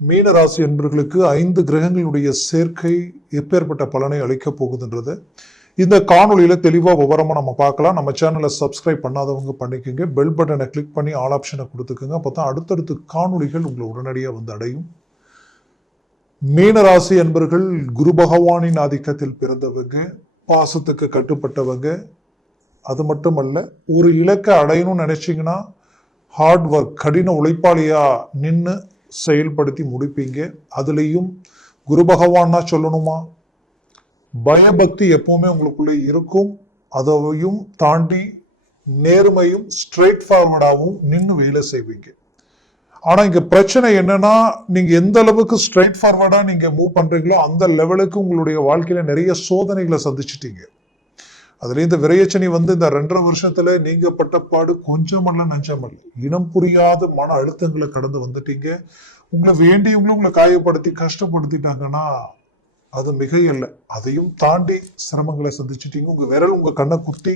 மீன ராசி என்பவர்களுக்கு 5 கிரகங்களுடைய சேர்க்கை எப்பேற்பட்ட பலனை அளிக்கப் போகுதுன்றது இந்த காணொலியில தெளிவா விவரமா நம்ம பார்க்கலாம். நம்ம சேனலை சப்ஸ்கிரைப் பண்ணாதவங்க பண்ணிக்கோங்க, பெல் பட்டனை கிளிக் பண்ணி ஆல் ஆப்ஷனை கொடுத்துக்கோங்க. அப்பதான் அடுத்தடுத்து காணொலிகள் உங்களை உடனடியாக வந்து அடையும். மீனராசி என்பவர்கள் குரு பகவானின் ஆதிக்கத்தில் பிறந்தவங்க, பாசத்துக்கு கட்டுப்பட்டவங்க. அது மட்டுமல்ல, ஒரு இலக்கை அடையணும்னு நினைச்சீங்கன்னா ஹார்ட் ஒர்க், கடின உழைப்பாளியா நின்று செயல்படுத்தி முடிப்பீங்க. அதுலேயும் குரு பகவான்னா சொல்லணுமா, பயபக்தி எப்பவுமே உங்களுக்குள்ளே இருக்கும். அதையும் தாண்டி நேர்மையும் ஸ்ட்ரெயிட் ஃபார்வர்டாகவும் நின்று வேலை செய்வீங்க. ஆனா இங்க பிரச்சனை என்னன்னா, நீங்க எந்த அளவுக்கு ஸ்ட்ரெயிட் ஃபார்வர்டா நீங்க மூவ் பண்றீங்களோ அந்த லெவலுக்கு உங்களுடைய வாழ்க்கையில நிறைய சோதனைகளை சந்திச்சிட்டீங்க. அதுல இந்த விரையச்சனி இந்த 2.5 வருஷத்துல நீங்க பட்டப்பாடு கொஞ்சமல்ல நஞ்சமல்ல. இனம் புரியாத மன அழுத்தங்களை கடந்து வந்துட்டீங்க. உங்களை வேண்டியவங்களும் உங்களை காயப்படுத்தி கஷ்டப்படுத்திட்டாங்கன்னா அது மிகையல்ல. அதையும் தாண்டி சிரமங்களை சந்திச்சிட்டீங்க. உங்க விரல் உங்க கண்ணை குத்தி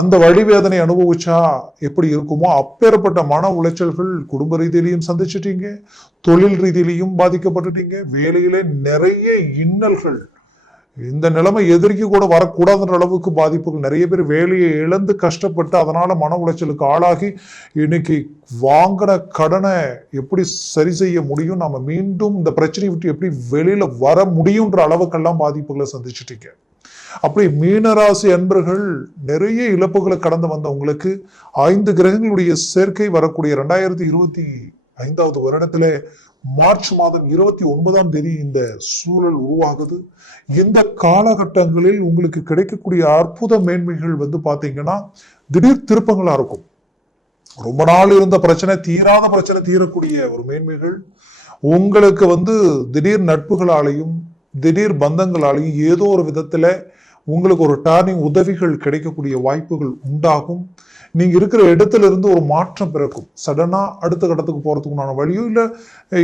அந்த வழிவேதனை அனுபவிச்சா எப்படி இருக்குமோ அப்பேற்பட்ட மன உளைச்சல்கள் குடும்ப ரீதியிலையும் சந்திச்சிட்டீங்க, தொழில் ரீதியிலையும் பாதிக்கப்பட்டுட்டீங்க, வேலையிலே நிறைய இன்னல்கள். இந்த நிலைமை எதிர்க்கு கூட வரக்கூடாதுன்ற அளவுக்கு பாதிப்புகள். நிறைய பேர் வேலையை இழந்து கஷ்டப்பட்டு அதனால மன உளைச்சலுக்கு ஆளாகி இன்னைக்கு வாங்கின கடனை எப்படி சரி செய்ய முடியும், நம்ம மீண்டும் இந்த பிரச்சனையை விட்டு எப்படி வெளியில வர முடியுன்ற அளவுக்கெல்லாம் பாதிப்புகளை சந்திச்சுட்டீங்க. அப்படி மீனராசி அன்பர்கள் நிறைய இழப்புகளை கடந்து வந்தவங்களுக்கு 5 கிரகங்களுடைய சேர்க்கை வரக்கூடிய 2025 வருடத்துல மார்ச் மாதம் 29ஆம் தேதி இந்த சூழல் உருவாகுது. இந்த காலகட்டங்களில் உங்களுக்கு கிடைக்கக்கூடிய அற்புத மேன்மைகள் பாத்தீங்கன்னா திடீர் திருப்பங்களா இருக்கும். ரொம்ப நாள் இருந்த பிரச்சனை, தீராத பிரச்சனை தீரக்கூடிய ஒரு மேன்மைகள் உங்களுக்கு திடீர் நட்புகளாலையும் திடீர் பந்தங்களாலையும் ஏதோ ஒரு விதத்துல உங்களுக்கு ஒரு டர்னிங் உதவிகள் கிடைக்கக்கூடிய வாய்ப்புகள் உண்டாகும். நீங்க இருக்கிற இடத்துல இருந்து ஒரு மாற்றம் பிறக்கும். சடனா அடுத்த கட்டத்துக்கு போறதுக்குண்டான வழியும் இல்ல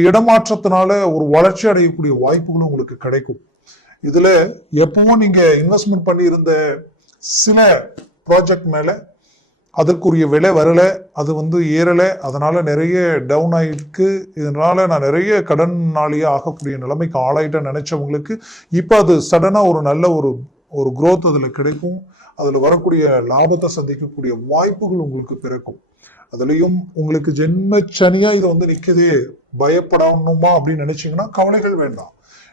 இடமாற்றத்தினால ஒரு வளர்ச்சி அடையக்கூடிய வாய்ப்புகளும் உங்களுக்கு கிடைக்கும். இதுல எப்பவும் நீங்க இன்வெஸ்ட்மெண்ட் பண்ணி இருந்த சில ப்ராஜெக்ட் மேல அதற்குரிய விலை வரல, அது ஏறல, அதனால நிறைய டவுன் ஆயிருக்கு. இதனால நான் நிறைய கடனாளியா ஆகக்கூடிய நிலைமைக்கு ஆளாயிட்டேன்னு நினைச்சவங்களுக்கு இப்ப அது சடனா ஒரு நல்ல ஒரு growth அதுல கிடைக்கும். அதுல வரக்கூடிய லாபத்தை சந்திக்கக்கூடிய வாய்ப்புகள் உங்களுக்கு பிறக்கும். அதுலயும் உங்களுக்கு ஜென்மச்சனியா இது நிக்குதே, பயப்படணுமா அப்படின்னு நினைச்சீங்கன்னா கவலைகள் வேண்டாம்.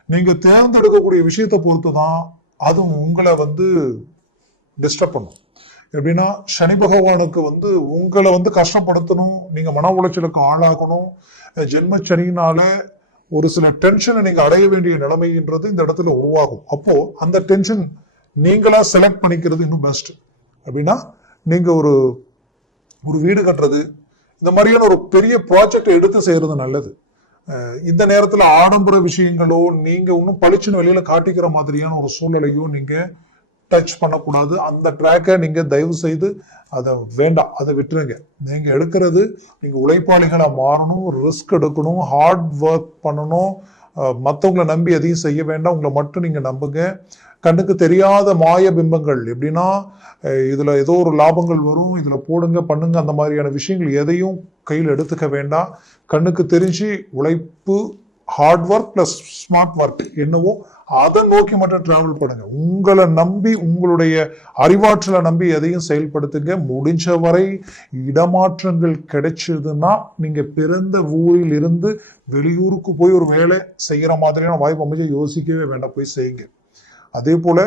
நீங்க தேர்ந்தெடுக்கக்கூடிய விஷயத்தை பொறுத்துதான் அது உங்களை டிஸ்டர்ப் பண்ணும். எப்படின்னா, சனி பகவானுக்கு உங்களை கஷ்டப்படுத்தணும், நீங்க மன உளைச்சலுக்கு ஆளாகணும். ஜென்மச்சனியினால ஒரு சில டென்ஷனை நீங்க அடைய வேண்டிய நிலைமைன்றது இந்த இடத்துல உருவாகும். அப்போ அந்த டென்ஷன் நீங்களா செலக்ட் பண்ணிக்கிறது இன்னும் பெஸ்ட். அப்படின்னா நீங்க ஒரு வீடு கட்டுறது, இந்த மாதிரியான ஒரு பெரிய ப்ராஜெக்ட் எடுத்து செய்யறது நல்லது. இந்த நேரத்துல ஆடம்பர விஷயங்களோ நீங்க இன்னும் பளிச்சுன்னு வெளியில காட்டிக்கிற மாதிரியான ஒரு சூழ்நிலையோ நீங்க டச் பண்ணக்கூடாது. அந்த ட்ராக்கை நீங்க தயவு செய்து அதை வேண்டாம், அதை விட்டுருங்க. நீங்க எடுக்கிறது, நீங்க உழைப்பாளிகளா மாறணும், ரிஸ்க் எடுக்கணும், ஹார்ட் ஒர்க் பண்ணணும். மற்றவங்களை நம்பி எதையும் செய்ய வேண்டாம், உங்களை மட்டும் நீங்க நம்புங்க. கண்ணுக்கு தெரியாத மாய பிம்பங்கள், எப்படின்னா இதுல ஏதோ ஒரு லாபங்கள் வரும், இதுல போடுங்க பண்ணுங்க, அந்த மாதிரியான விஷயங்கள் எதையும் கையில் எடுத்துக்க வேண்டாம். கண்ணுக்கு தெரிஞ்சு உழைப்பு, hard work plus smart work என்னவோ அதை நோக்கி மட்டும் டிராவல் பண்ணுங்க. உங்களை நம்பி, உங்களுடைய அறிவாற்றலை நம்பி எதையும் செயல்படுத்துங்க. முடிஞ்ச வரை இடமாற்றங்கள் கிடைச்சதுன்னா நீங்க பிறந்த ஊரில் இருந்து வெளியூருக்கு போய் ஒரு வேலை செய்யற மாதிரியான வாய்ப்பு அமைஞ்ச யோசிக்கவே வேண்டாம், போய் செய்யுங்க. அதே போல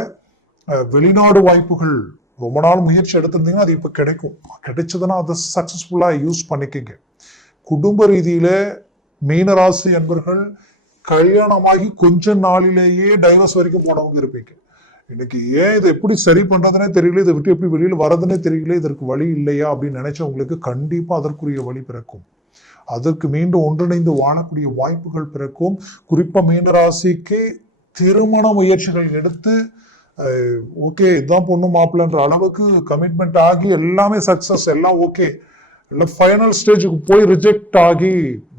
வெளிநாடு வாய்ப்புகள் ரொம்ப நாள் முயற்சி எடுத்திருந்தீங்கன்னா அது இப்ப கிடைக்கும். கிடைச்சதுன்னா அதை சக்சஸ்ஃபுல்லா யூஸ் பண்ணிக்கங்க. குடும்ப ரீதியில மீனராசி அன்பர்கள் கல்யாணமாகி கொஞ்ச நாளிலேயே டைவர்ஸ் வரைக்கும் போனவங்க இருப்பீங்க. இன்னைக்கு ஏன் இதை எப்படி சரி பண்றதுன்னே தெரியல, இதை விட்டு எப்படி வெளியில வர்றதுன்னே தெரியல, இதற்கு வழி இல்லையா அப்படின்னு நினைச்சவங்களுக்கு கண்டிப்பா அதற்குரிய வழி பிறக்கும். அதற்கு மீண்டும் ஒன்றிணைந்து வாழக்கூடிய வாய்ப்புகள் பிறக்கும். குறிப்பா மீனராசிக்கு திருமண முயற்சிகள் எடுத்து ஓகே இதுதான் பொண்ணு மாப்பிள்ளன்ற அளவுக்கு கமிட்மெண்ட் ஆகி எல்லாமே சக்சஸ், எல்லாம் ஓகே, எல்லாம் ஃபைனல் ஸ்டேஜுக்கு போய் ரிஜெக்ட் ஆகி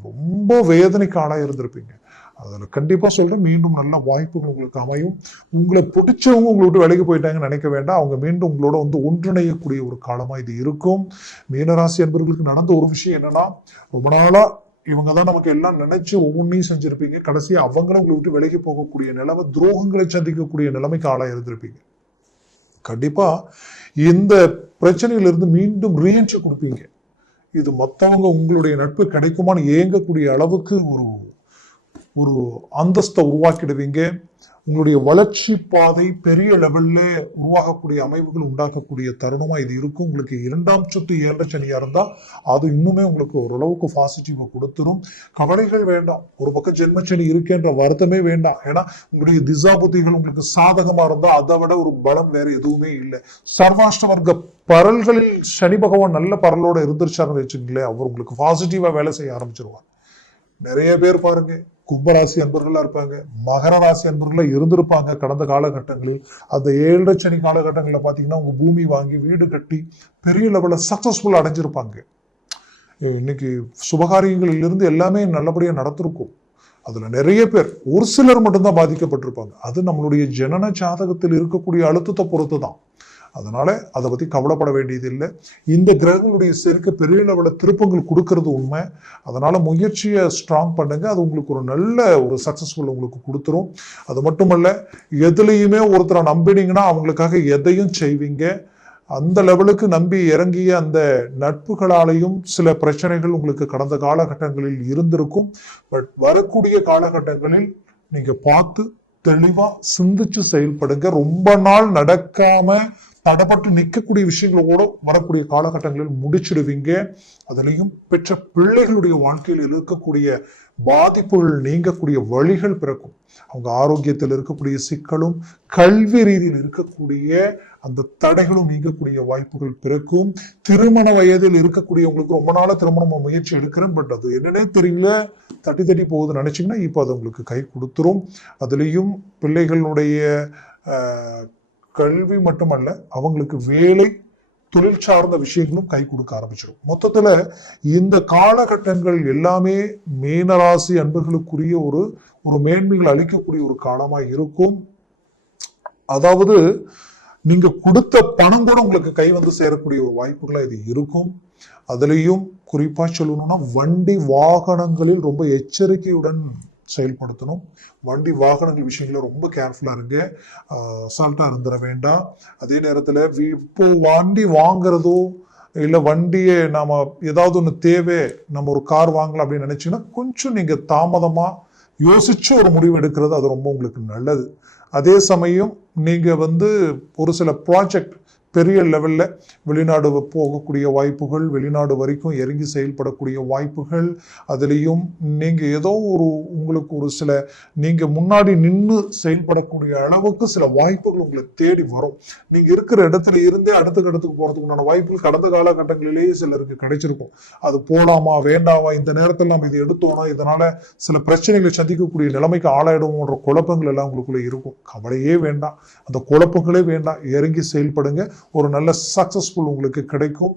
ரொம்ப வேதனைக்கு ஆளாக இருந்திருப்பீங்க. அதுல கண்டிப்பா சொல்றேன், மீண்டும் நல்ல வாய்ப்புகள் உங்களுக்கு அமையும். உங்களை பிடிச்சவங்க உங்களை விட்டு வேலைக்கு போயிட்டாங்கன்னு நினைக்க வேண்டாம். அவங்க மீண்டும் உங்களோட ஒன்றிணையக்கூடிய ஒரு காலமா இது இருக்கும். மீனராசி என்பவர்களுக்கு நடந்த ஒரு விஷயம் என்னன்னா, ரொம்ப நாளா இவங்க தான் நமக்கு எல்லாம் நினைச்சு ஒவ்வொன்றையும் செஞ்சிருப்பீங்க. கடைசியா அவங்களும் உங்களை விட்டு விலகி போகக்கூடிய நிலைமை, துரோகங்களை சந்திக்கக்கூடிய நிலைமைக்கு ஆளா இருந்திருப்பீங்க. கண்டிப்பா இந்த பிரச்சனையிலிருந்து மீண்டும் ரீஎன்ட்ரி கொடுப்பீங்க. இது மற்றவங்க உங்களுடைய நட்பு கிடைக்குமான்னு ஏங்கக்கூடிய அளவுக்கு ஒரு அந்தஸ்தை உருவாக்கிடுவீங்க. உங்களுடைய வளர்ச்சி பாதை பெரிய லெவல்ல உருவாகக்கூடிய அமைவுகள் உண்டாக்கக்கூடிய தருணமா இது இருக்கும். உங்களுக்கு 2ஆம் சொத்து 7 சனியா இருந்தா அது இன்னுமே உங்களுக்கு ஓரளவுக்கு பாசிட்டிவா கொடுத்துரும். கவலைகள் வேண்டாம். ஒரு பக்கம் ஜென்மச்சனி இருக்குன்ற வருத்தமே வேண்டாம். ஏன்னா உங்களுடைய திசா புத்திகள் உங்களுக்கு சாதகமா இருந்தா அதை விட ஒரு பலம் வேற எதுவுமே இல்லை. சர்வாஷ்ட வர்க்க பரல்களில் சனி பகவான் நல்ல பரலோட இருந்துருச்சாருன்னு வச்சுங்களேன், அவர் உங்களுக்கு பாசிட்டிவா வேலை செய்ய ஆரம்பிச்சிருவார். நிறைய பேர் பாருங்க, கும்பராசி அன்பர்களா இருப்பாங்க, மகர ராசி அன்பர்களா இருந்திருப்பாங்க கடந்த காலகட்டங்களில். அந்த 7 சனி காலகட்டங்களில் பாத்தீங்கன்னா உங்க பூமி வாங்கி வீடு கட்டி பெரிய லெவல்ல சக்சஸ்ஃபுல் அடைஞ்சிருப்பாங்க. இன்னைக்கு சுபகாரியங்களில் இருந்து எல்லாமே நல்லபடியா நடத்திருக்கும். அதுல நிறைய பேர், ஒரு சிலர் மட்டும்தான் பாதிக்கப்பட்டிருப்பாங்க. அது நம்மளுடைய ஜனன ஜாதகத்தில் இருக்கக்கூடிய அழுத்தத்தை பொறுத்து தான். அதனால அதை பத்தி கவலைப்பட வேண்டியது இல்லை. இந்த கிரகங்களுடைய சேர்க்கை பெரிய லெவலில் திருப்பங்கள் கொடுக்கறது உண்மை. அதனால முயற்சியை ஸ்ட்ராங் பண்ணுங்க. அது உங்களுக்கு ஒரு நல்ல ஒரு சக்சஸ்ஃபுல் உங்களுக்கு கொடுத்துரும். அது மட்டுமல்ல, எதுலையுமே ஒருத்தரை நம்பினீங்கன்னா அவங்களுக்காக எதையும் செய்வீங்க. அந்த லெவலுக்கு நம்பி இறங்கிய அந்த நட்புகளாலையும் சில பிரச்சனைகள் உங்களுக்கு கடந்த காலகட்டங்களில் இருந்திருக்கும். பட் வரக்கூடிய காலகட்டங்களில் நீங்க பார்த்து தெளிவா சிந்திச்சு செயல்படுங்க. ரொம்ப நாள் நடக்காம தடப்பட்டு நிற்கக்கூடிய விஷயங்களோட வரக்கூடிய காலகட்டங்களில் முடிச்சிடுவீங்க. அதுலேயும் பெற்ற பிள்ளைகளுடைய வாழ்க்கையில் இருக்கக்கூடிய பாதிப்புகள் நீங்கக்கூடிய வழிகள் பிறக்கும். அவங்க ஆரோக்கியத்தில் இருக்கக்கூடிய சிக்கலும் கல்வி ரீதியில் இருக்கக்கூடிய அந்த தடைகளும் நீங்கக்கூடிய வாய்ப்புகள் பிறக்கும். திருமண வயதில் இருக்கக்கூடியவங்களுக்கு ரொம்ப நாள திருமணம் முயற்சி எடுக்கிறேன், பட் அது என்னன்னே தெரியல, தட்டி போகுதுன்னு நினைச்சீங்கன்னா இப்போ அது உங்களுக்கு கை கொடுத்துரும். அதுலேயும் பிள்ளைகளுடைய கல்வி மட்டுமல்ல, அவங்களுக்கு வேலை தொழில் சார்ந்த விஷயங்களும் கை கொடுக்க ஆரம்பிச்சிடும். மொத்தத்துல இந்த காலகட்டங்கள் எல்லாமே மீனராசி அன்பர்களுக்குரிய ஒரு மேன்மைகள் அளிக்கக்கூடிய ஒரு காலமா இருக்கும். அதாவது நீங்க கொடுத்த பணம் கூட உங்களுக்கு கை வந்து சேரக்கூடிய ஒரு வாய்ப்புகளா இது இருக்கும். அதுலயும் குறிப்பா சொல்லணும்னா வண்டி வாகனங்களில் ரொம்ப எச்சரிக்கையுடன் செயல்படுத்தணும். வண்டி வாகனங்கள் விஷயங்கள ரொம்ப கேர்ஃபுல்லா இருங்க. அசால்ட்டா இருந்துட வேண்டாம். அதே நேரத்துல இப்போ வண்டி வாங்குறதோ இல்ல வண்டியை நாம ஏதாவது ஒண்ணு தேவை, நம்ம ஒரு கார் வாங்கலாம் அப்படின்னு நினைச்சீங்கன்னா கொஞ்சம் நீங்க தாமதமா யோசிச்சு ஒரு முடிவு எடுக்கிறது அது ரொம்ப உங்களுக்கு நல்லது. அதே சமயம் நீங்க ஒரு சில ப்ராஜெக்ட் பெரிய லெவல்ல வெளிநாடு போகக்கூடிய வாய்ப்புகள், வெளிநாடு வரைக்கும் இறங்கி செயல்படக்கூடிய வாய்ப்புகள், அதுலேயும் நீங்க ஏதோ உங்களுக்கு ஒரு சில நீங்க முன்னாடி நின்று செயல்படக்கூடிய அளவுக்கு சில வாய்ப்புகள் உங்களை தேடி வரும். நீங்க இருக்கிற இடத்துல இருந்தே அடுத்த இடத்துக்கு போறதுக்கு உண்டான வாய்ப்புகள் கடந்த காலகட்டங்களிலேயே சிலருக்கு கிடைச்சிருக்கும். அது போலாமா வேண்டாமா, இந்த நேரத்தில் நம்ம இது எடுத்தோம்னா இதனால சில பிரச்சனைகளை சந்திக்கக்கூடிய நிலைமைக்கு ஆளாயிடுவோன்ற குழப்பங்கள் எல்லாம் உங்களுக்குள்ள இருக்கும். கவலையே வேண்டாம், அந்த குழப்பங்களே வேண்டாம், இறங்கி செயல்படுங்க. ஒரு நல்ல சக்சஸ்ஃபுல் உங்களுக்கு கிடைக்கும்.